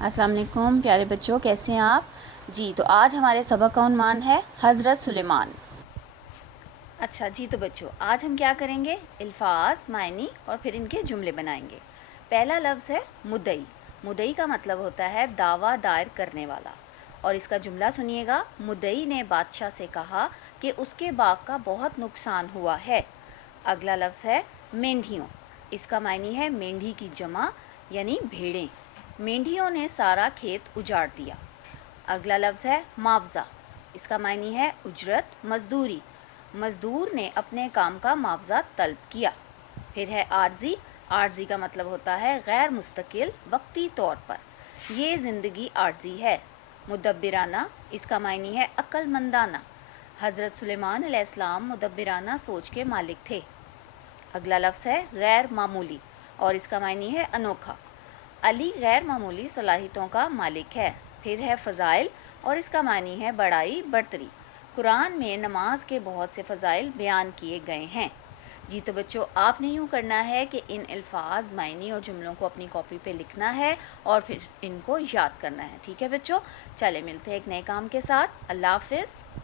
السلام علیکم پیارے بچوں، کیسے ہیں آپ؟ جی تو آج ہمارے سبق کا عنوان ہے حضرت سلیمان۔ اچھا جی تو بچوں، آج ہم کیا کریں گے؟ الفاظ، معنی اور پھر ان کے جملے بنائیں گے۔ پہلا لفظ ہے مدعی۔ مدعی کا مطلب ہوتا ہے دعویٰ دائر کرنے والا، اور اس کا جملہ سنیے گا۔ مدعی نے بادشاہ سے کہا کہ اس کے باغ کا بہت نقصان ہوا ہے۔ اگلا لفظ ہے مینڈھیوں۔ اس کا معنی ہے مینڈھی کی جمع یعنی بھیڑیں۔ مینڈھیوں نے سارا کھیت اجاڑ دیا۔ اگلا لفظ ہے معاوضہ۔ اس کا معنی ہے اجرت، مزدوری۔ مزدور نے اپنے کام کا معاوضہ طلب کیا۔ پھر ہے عارضی۔ عارضی کا مطلب ہوتا ہے غیر مستقل، وقتی طور پر۔ یہ زندگی عارضی ہے۔ مدبرانہ۔ اس کا معنی ہے عقل مندانہ۔ حضرت سلیمان علیہ السلام مدبرانہ سوچ کے مالک تھے۔ اگلا لفظ ہے غیر معمولی، اور اس کا معنی ہے انوکھا۔ علی غیر معمولی صلاحیتوں کا مالک ہے۔ پھر ہے فضائل، اور اس کا معنی ہے بڑائی، برتری۔ قرآن میں نماز کے بہت سے فضائل بیان کیے گئے ہیں۔ جی تو بچوں، آپ نے یوں کرنا ہے کہ ان الفاظ، معنی اور جملوں کو اپنی کاپی پہ لکھنا ہے اور پھر ان کو یاد کرنا ہے۔ ٹھیک ہے بچوں؟ چلے ملتے ہیں ایک نئے کام کے ساتھ۔ اللہ حافظ۔